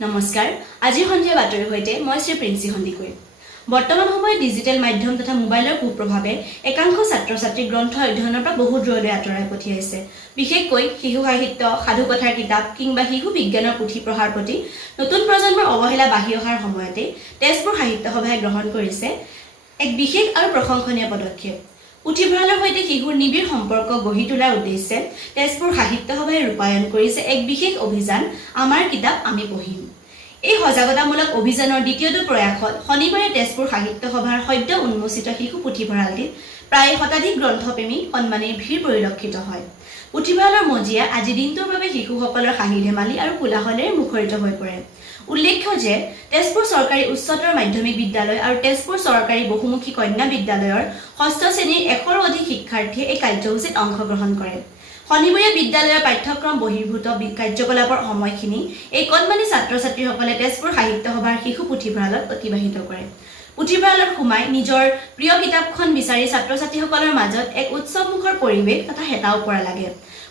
নমস্কাৰ আজি সন্ধিয়া বাতৰিৰ সৈতে মই শ্ৰী প্ৰিন্সি সন্দিকৈ বৰ্তমান সময়ত ডিজিটেল মাধ্যম তথা মোবাইলৰ কুপ্ৰভাৱে একাংশ ছাত্ৰ-ছাত্ৰী গ্ৰন্থ অধ্যয়নৰ পৰা বহু দূৰলৈ আঁতৰাই পঠিয়াইছে বিশেষকৈ শিশু সাহিত্য সাধুকথাৰ কিতাপ কিংবা শিশু বিজ্ঞানৰ পুথি পঢ়াৰ প্ৰতি নতুন প্ৰজন্মৰ অৱহেলা বাঢ়ি অহাৰ সময়তে তেজপুৰ সাহিত্য সভাই গ্ৰহণ কৰিছে এক বিশেষ আৰু প্ৰশংসনীয় পদক্ষেপ পুথিভঁৰালৰ সৈতে শিশুৰ নিবিড় সম্পৰ্ক গঢ়ি তোলাৰ উদ্দেশ্যে তেজপুৰ সাহিত্য সভাই ৰূপায়ণ কৰিছে এক বিশেষ অভিযান আমাৰ কিতাপ আমি পঢ়িম এই সজাগতামূলক অভিযানৰ দ্বিতীয়টো প্ৰয়াসত শনিবাৰে তেজপুৰ সাহিত্য সভাৰ সদ্য উন্মোচিত শিশু পুথিভঁৰালটিত প্ৰায় শতাধিক গ্ৰন্থপ্ৰেমী সন্মানীৰ ভিৰ পৰিলক্ষিত হয় পুথিভঁৰালৰ মজিয়া আজি দিনটোৰ বাবে শিশুসকলৰ হাঁহি ধেমালি আৰু কোলাহলেৰে মুখৰিত হৈ পৰে উল্লেখ্য যে তেজপুৰ চৰকাৰী উচ্চতৰ মাধ্যমিক বিদ্যালয় আৰু তেজপুৰ চৰকাৰী বহুমুখী কন্যা বিদ্যালয়ৰ ষষ্ঠ শ্ৰেণীৰ 100ৰো অধিক শিক্ষাৰ্থীয়ে এই কাৰ্যসূচীত অংশগ্ৰহণ কৰে শনিবাৰে বিদ্যালয়ৰ পাঠ্যক্ৰম বহিৰ্ভূত কাৰ্যকলাপৰ সময়খিনি এই কণমানি ছাত্ৰ-ছাত্ৰীসকলে তেজপুৰ সাহিত্য সভাৰ শিশু পুথিভঁৰালত অতিবাহিত কৰে পুথিভঁৰালত সোমাই নিজৰ প্ৰিয় কিতাপখন বিচাৰি ছাত্ৰ-ছাত্ৰীসকলৰ মাজত এক উৎসৱমুখৰ পৰিৱেশ তথা হেতাও পৰা লাগে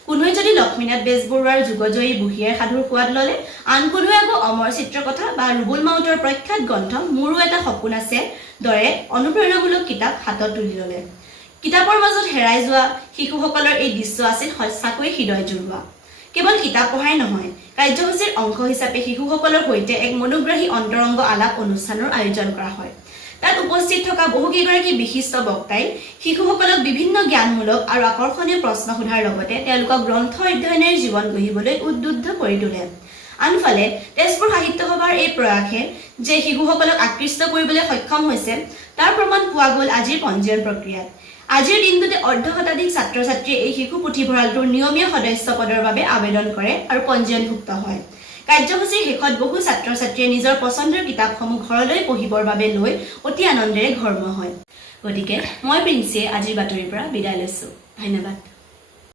কোনোৱে যদি লক্ষ্মীনাথ বেজবৰুৱাৰ যুগজয়ী বুঢ়ীৰ সাধুৰ সোৱাদ ল'লে আন কোনোৱে আকৌ অমৰ চিত্ৰকথা বা ৰুবুল মাউতৰ প্ৰখ্যাত গ্ৰন্থ মোৰো এটা সপোন আছে দৰে অনুপ্ৰেৰণামূলক কিতাপ হাতত তুলি ল'লে কিতাপৰ মাজত হেৰাই যোৱা শিশুসকলৰ এই দৃশ্য আছিল সঁচাকৈ হৃদয় জুৰুৱা কেৱল কিতাপ পঢ়াই নহয় কাৰ্যসূচীৰ অংশ হিচাপে শিশুসকলৰ সৈতে এক মনোগ্ৰাহী অন্তৰংগ আলাপ অনুষ্ঠানৰ আয়োজন কৰা হয় তাত উপস্থিত থকা বহুকেইগৰাকী বিশিষ্ট বক্তাই শিশুসকলক বিভিন্ন জ্ঞানমূলক আৰু আকৰ্ষণীয় প্ৰশ্ন সোধাৰ লগতে তেওঁলোকক গ্ৰন্থ অধ্যয়নেৰে জীৱন গঢ়িবলৈ উদ্বুদ্ধ কৰি তোলে আনফালে তেজপুৰ সাহিত্য সভাৰ এই প্ৰয়াসে যে শিশুসকলক আকৃষ্ট কৰিবলৈ সক্ষম হৈছে তাৰ প্ৰমাণ পোৱা গ'ল আজিৰ পঞ্জীয়ন প্ৰক্ৰিয়াত আজিৰ দিনটোতে অৰ্ধশতাধিক ছাত্ৰ-ছাত্ৰীয়ে এই শিশু পুথিভঁৰালটোৰ নিয়মীয়া সদস্য পদৰ বাবে আবেদন কৰে আৰু পঞ্জীয়নভুক্ত হয় কাৰ্যসূচীৰ শেষত বহু ছাত্ৰ-ছাত্ৰীয়ে নিজৰ পছন্দৰ কিতাপসমূহ ঘৰলৈ পঢ়িবৰ বাবে লৈ অতি আনন্দেৰে ঘৰমুৱা হয় গতিকে মই প্ৰিন্সিয়ে আজিৰ বাতৰিৰ পৰা বিদায় লৈছোঁ ধন্যবাদ